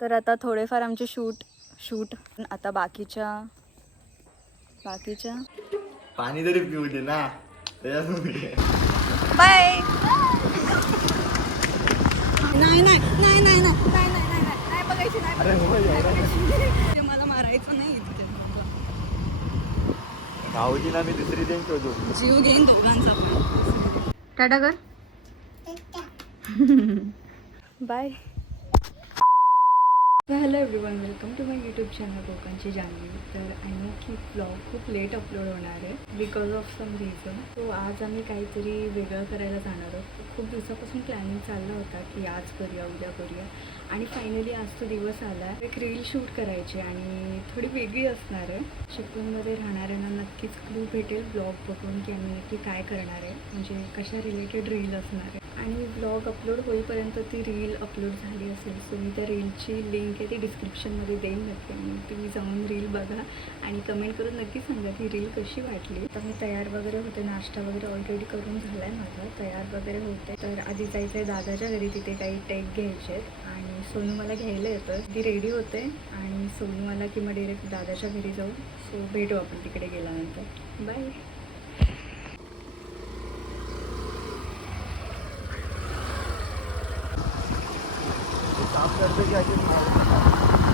तर आता थोडेफार आमचे शूट आता बाकीच्या पाणी तरी पिऊ दे ना. बाय. मला मारायचं नाही. भाऊजीला मी दुसरी देईन शोधू. जीव घेईन दोघांचा पण. टाटा कर. Bye. Hello everyone, welcome to my YouTube channel कोकणची जान्हवी. तर आणखी ब्लॉग खूप लेट अपलोड होणार आहे because of some reason. So आज आम्ही काहीतरी वेगळं करायला जाणार आहोत. खूप दिवसापासून प्लॅनिंग चालला होता की आज करूया उद्या करूया आणि फायनली आज तो दिवस आला. एक रील शूट करायची आणि थोडी वेगळी असणार आहे. चिपळूणमध्ये राहणाऱ्यांना नक्कीच क्लू भेटेल ब्लॉग बघून की आम्ही नक्की काय करणार आहे, म्हणजे कशा रिलेटेड रील असणार आहे. आणि ब्लॉग अपलोड होईपर्यंत ती रील अपलोड झाली असेल. सो मी त्या रीलची लिंक आहे ती डिस्क्रिप्शनमध्ये देईन नक्की, आणि तुम्ही जाऊन रील बघा आणि कमेंट करून नक्की सांगा की रील कशी वाटली. तर मी तयार वगैरे होते, नाश्ता वगैरे ऑलरेडी करून झाला आहे माझा, तयार वगैरे होते. तर आधी जायचं आहे दादाच्या घरी, तिथे काही टेक घ्यायचे आहेत आणि सोनू मला घ्यायला येतं. ती रेडी होते आणि सोनू मला किंवा डिरेक्ट दादाच्या घरी जाऊ. सो भेटू आपण तिकडे गेल्यानंतर. बाय.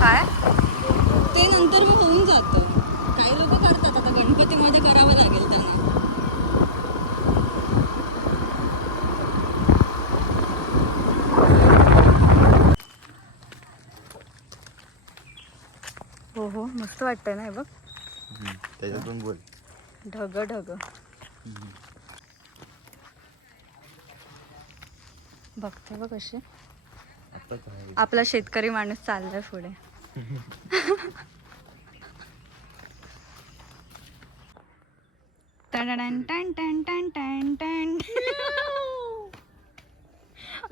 काय ते नंतर मग होऊन जातं. काही लोक करतात, आता गणपतीमध्ये करावं लागेल त्यांना. हो हो, मस्त वाटतंय ना हे बघ. त्याच्यातून बोल. ढग ढग बघते बघ कसे. आपला शेतकरी माणूस चाललाय पुढे.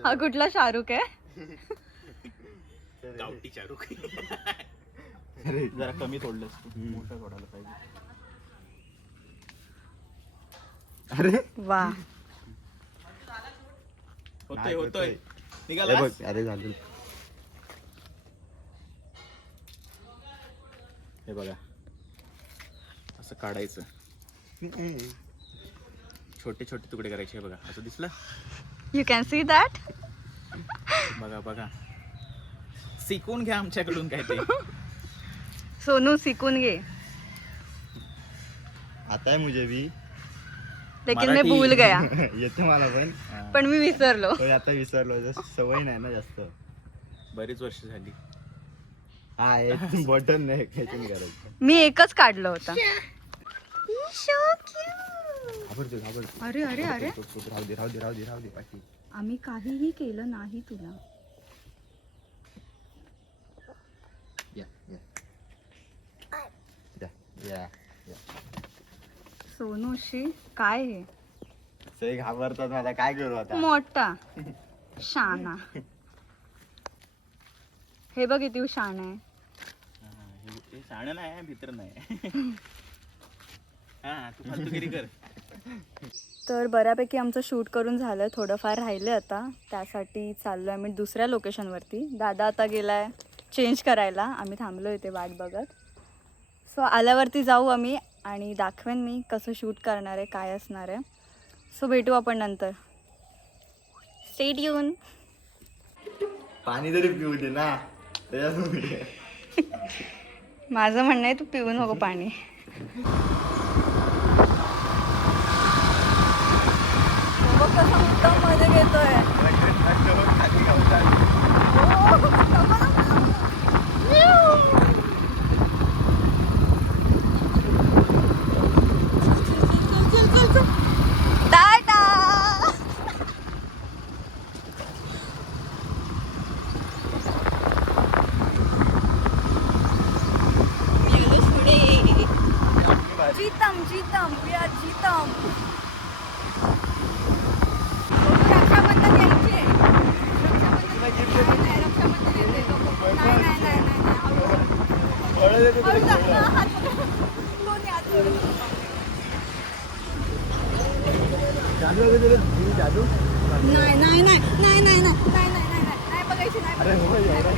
हा कुठला शाहरुख आहे? गावठी शाहरुख. जरा कमी तोडलंस तू, मोठं तोडायला पाहिजे. अरे वा, होतोय निघाला. अरे झालं. हे बघा असं काढायचं, छोटे छोटे तुकडे करायचे. हे बघा असं दिसलं. You can see that. बघा बघा, शिकून घ्या आमच्याकडून काय ते. सोनू शिकून घे. आता है मुझे भी, लेकिन मैं भूल गया. येतं मला पण मी विसरलो. आता विसरलो, सवय नाही ना जास्त. बरीच वर्ष झाली. हा बटन नाही करायचं. मी एकच काढलं होता. अरे अरे अरे, राहू दे पाठी. आम्ही काहीही केलं नाही तुला. सोनूशी काय हे सगळे घाबरतात मला, काय करू आता. मोठा शाना. हे बघ किती शान आहे. हे शाणं नाही, भित्र नाही. हा तू फालतूगिरी कर. तर बऱ्यापैकी आमचं शूट करून झालं, थोडंफार राहिलं आता. त्यासाठी चाललो आम्ही दुसऱ्या लोकेशनवरती. दादा आता गेलाय चेंज करायला, आम्ही थांबलो इथे वाट बघत. सो आल्यावरती जाऊ आम्ही आणि दाखवेन मी कसं शूट करणार आहे, काय असणार आहे. सो भेटू आपण नंतर. Stay tune. पाणी तरी पिऊ दे ना. माझं म्हणणं आहे तू पिऊ नको पाणी. कसं उत्तम मध्ये घेतोय. जीतम, we are जीतम. नाही नाही नाही नाही नाही बघायची नाही अरे हो एवढं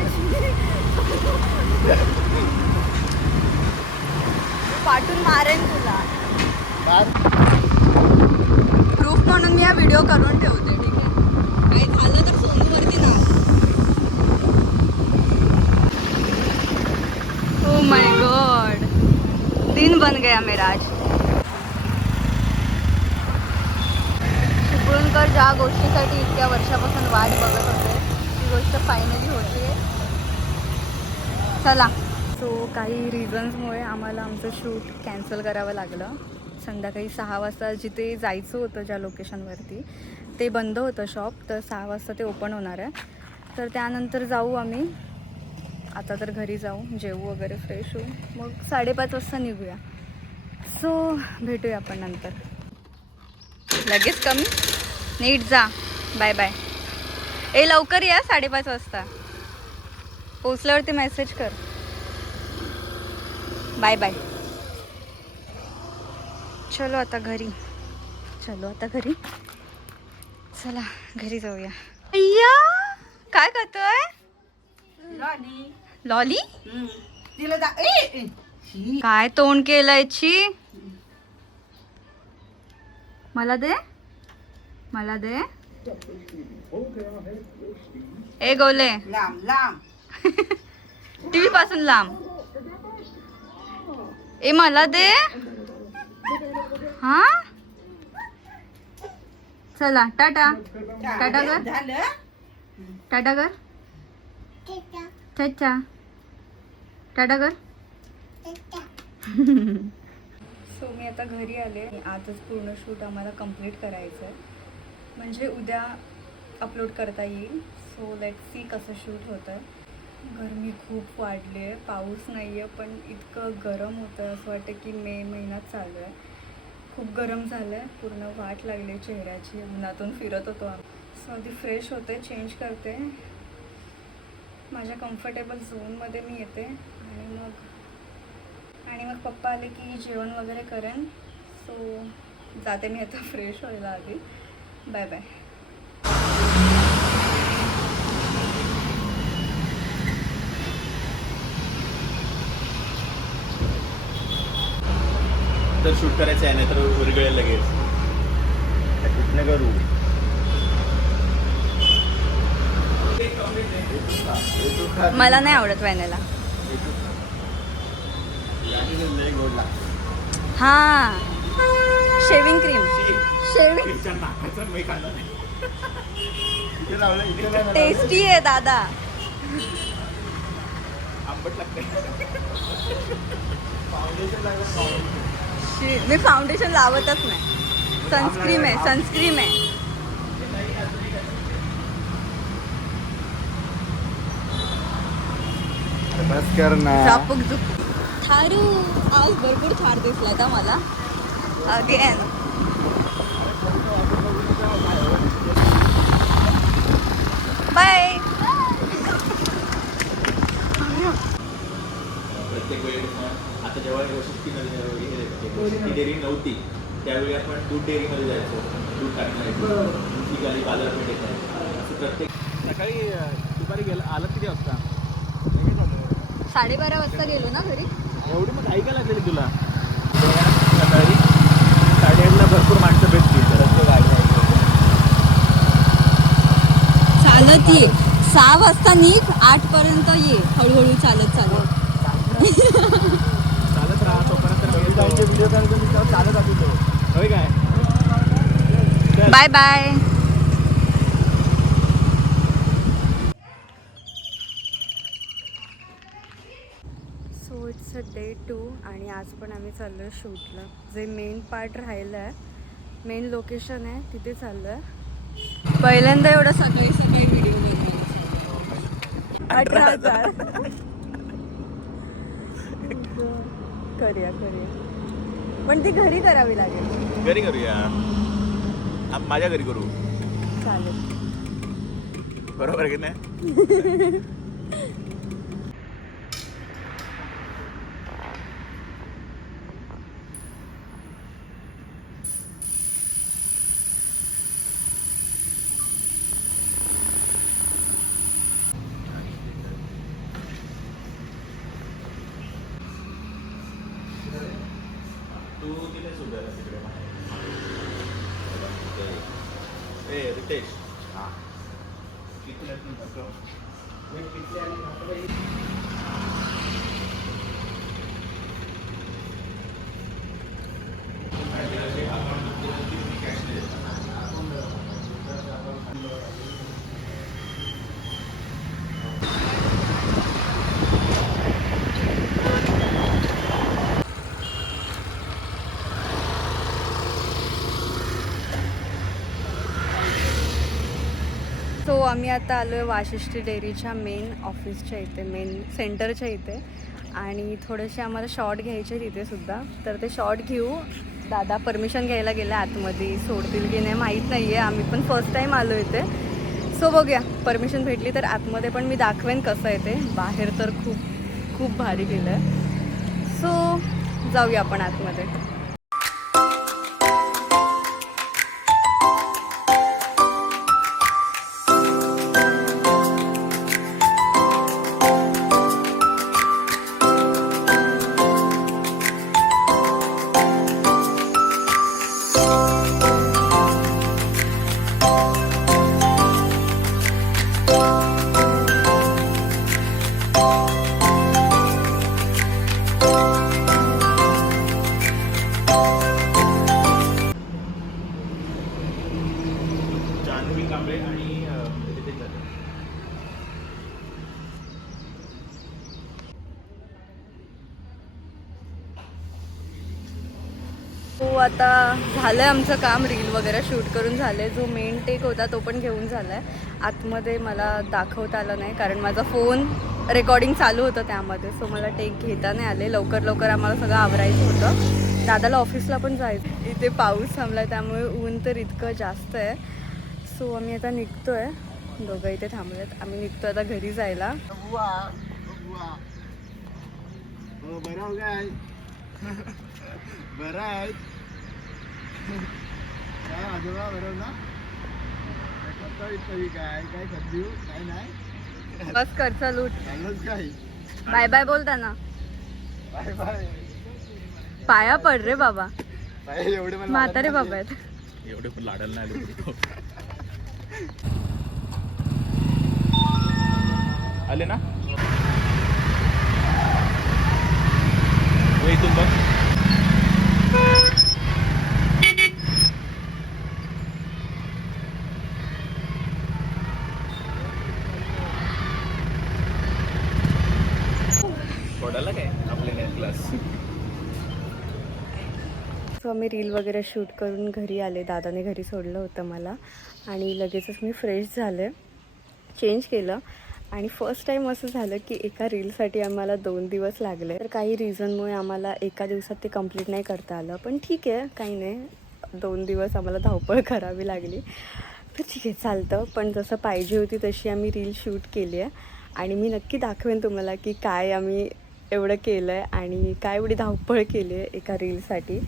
पाठून मारेन तुला मार. प्रूफ म्हणून मी हा व्हिडिओ करून ठेवते. ठीक आहे, काही झालं तर सोनूवरती ना. ओ माय गॉड, दिन बन गया मेरा आज. चिपळूणकर ज्या गोष्टीसाठी इतक्या वर्षापासून वाट बघत होते ती गोष्ट फायनली होते. चला. सो काही रिझन्समुळे आम्हाला आमचं शूट कॅन्सल करावं लागलं. संध्याकाळी 6 वाजता जिथे जायचं होतं ज्या लोकेशनवरती ते बंद होतं शॉप, तर 6 वाजता ते ओपन होणार आहे. तर त्यानंतर जाऊ आम्ही. आता तर घरी जाऊ, जेवू वगैरे, फ्रेश होऊ, मग 5:30 वाजता निघूया. सो भेटूया आपण नंतर. लगेच कमी, नीट जा. Bye bye. ए लवकर या, 5:30 वाजता पोचल्यावरती मेसेज कर. Bye bye. चलो आता घरी, चलो आता घरी. चला घरी जाऊया. अय्या काय करतोय? लॉली काय तोंड केलंय? छी, मला दे, मला दे. ए गोले, लांब लांब टीव्ही पासून लांब. ए मला दे. हा चला टाटा. टाटा कर, झालं. टाटा कर. चचा टाटा कर. सो मी आता घरी आले. आजच पूर्ण शूट आम्हाला कंप्लीट करायचं आहे, म्हणजे उद्या अपलोड करता येईल. सो लेट्स सी कसं शूट होतं. गरमी खूप वाढली आहे, पाऊस नाही आहे, पण इतकं गरम होतं असं वाटतं की मे महिन्यात चालू आहे. खूप गरम झालं आहे, पूर्ण वाट लागली चेहऱ्याची. उन्हातून फिरत होतो आम्ही. सो आधी फ्रेश होते, चेंज करते, माझ्या कम्फर्टेबल झोनमध्ये मी येते आणि मग पप्पा आले की जेवण वगैरे करेन. सो जाते मी आता फ्रेश व्हायला आधी. Bye bye. तर शूट करायचं आहे, नाही तर उरगळेल लगेच. कुठनं करू? मला नाही आवडत व्हॅनिला. हा शेविंग क्रीम, शेविंग टेस्टी आहे दादा. आंबट लागते. मी फाउंडेशन लावतच नाही. सनस्क्रीम आहे, सनस्क्रीम आहे. बस कर ना. झापूक झुपूक. थारू आज भरपूर थार दिसला था मला. Again bye. प्रत्येक वेळी आता जेव्हा गोष्टी डेअरी नव्हती त्यावेळी आपण दूध डेअरीमध्ये जायचो दूध टाकण्यासाठी. ती गाडी बाजारपेठेत आहे असं प्रत्येक. सकाळी दुपारी गेला आलं किती वाजता? 12:30 वाजता गेलो ना घरी. एवढी मग घाई का लागलेली तुला? सकाळी 8:30ला भरपूर माणसं भेटतील. चालत ये, 6 वाजता निघ, 8 पर्यंत ये. हळूहळू चालत चालत. चालत राहा तोपर्यंत व्हिडिओ चालत असतो. होय काय? Bye bye. So it's a day 2 आणि आज पण आम्ही चाललो आहे शूटला. जे मेन पार्ट राहिलं आहे, मेन लोकेशन आहे, तिथे चाललो आहे. पहिल्यांदा एवढं सगळे व्हिडिओ निघाले. 18,000 करूया पण ती घरी करावी लागेल. घरी करूया, माझ्या घरी करू. चालेल, बरोबर की नाही? रितेश हा. सो आम्ही आता आलो आहे वाशिष्ठी डेअरीच्या मेन ऑफिसच्या इथे, मेन सेंटरच्या इथे. आणि थोडेसे आम्हाला शॉर्ट घ्यायचे तिथे सुद्धा, तर ते शॉर्ट घेऊ. दादा परमिशन घ्यायला गेला आतमध्ये, सोडतील की नाही माहीत नाही आहे. आम्ही पण फर्स्ट टाईम आलो इथे, सो बघूया. परमिशन भेटली तर आतमध्ये पण मी दाखवेन कसं आहे ते. बाहेर तर खूप खूप भारी केलं आहे. सो जाऊया आपण आतमध्ये. जान्हवी कांबळे आणि रितेश जाधव. हो, आता झालं आहे आमचं काम. रील वगैरे शूट करून झालं आहे. जो मेन टेक होता तो पण घेऊन झाला आहे. आतमध्ये मला दाखवता आलं नाही कारण माझा फोन रेकॉर्डिंग चालू होतं त्यामध्ये, सो मला टेक घेता नाही आले. लवकर लवकर आम्हाला सगळं आवरायचं होतं. दादाला ऑफिसला पण जायचं. इथे पाऊस थांबला त्यामुळे ऊन तर इतकं जास्त आहे. सो आम्ही आता निघतो आहे. दोघं इथे थांबलेत. आम्ही निघतो आता घरी जायला. बुवा, बुवा. हो, बरं हो काय? बरं आहे. काय आजोबा बरोबर ना? काय काय करतो काय नाही बस कर, चल उठ. चाललंच काय बाय बाय बोलता ना. Bye bye. पाया पड रे बाबा, बाय एवढे मला म्हातारे बाबा आहेत. एवढे पण लाडायला नाही आले ना. इथून बघ. कोणाला काय आपले नेट क्लास. सो आम्ही रील वगैरे शूट करून घरी आले. दादाने घरी सोडलं होतं मला आणि लगेचच मी फ्रेश झाले, चेंज केलं. आणि फर्स्ट टाईम असं झालं की एका रीलसाठी आम्हाला 2 दिवस लागले. तर काही रिझनमुळे आम्हाला एका दिवसात ते कंप्लीट नाही करता आलं, पण ठीक आहे, काही नाही. 2 दिवस आम्हाला धावपळ करावी लागली, तर ठीक आहे, चालतं. पण जसं पाहिजे होती तशी आम्ही रील शूट केली आहे आणि मी नक्की दाखवेन तुम्हाला की काय आम्ही एवढं केलं आहे आणि काय एवढी धावपळ केली आहे एका रीलसाठी.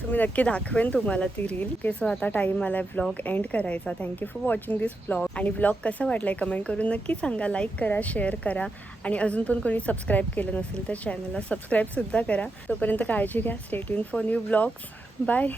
सो मी नक्की दाखवेन तुम्हाला ती रील. ओके, सो आता टाईम आला आहे व्लॉग एंड करायचा. Thank you for watching this vlog. आणि व्लॉग कसा वाटला आहे कमेंट करून नक्की सांगा. लाईक करा, शेअर करा आणि अजून पण कोणी सबस्क्राईब केलं नसेल तर चॅनलला सबस्क्राईबसुद्धा करा. तोपर्यंत काळजी घ्या. Stay tune for new vlogs. Bye.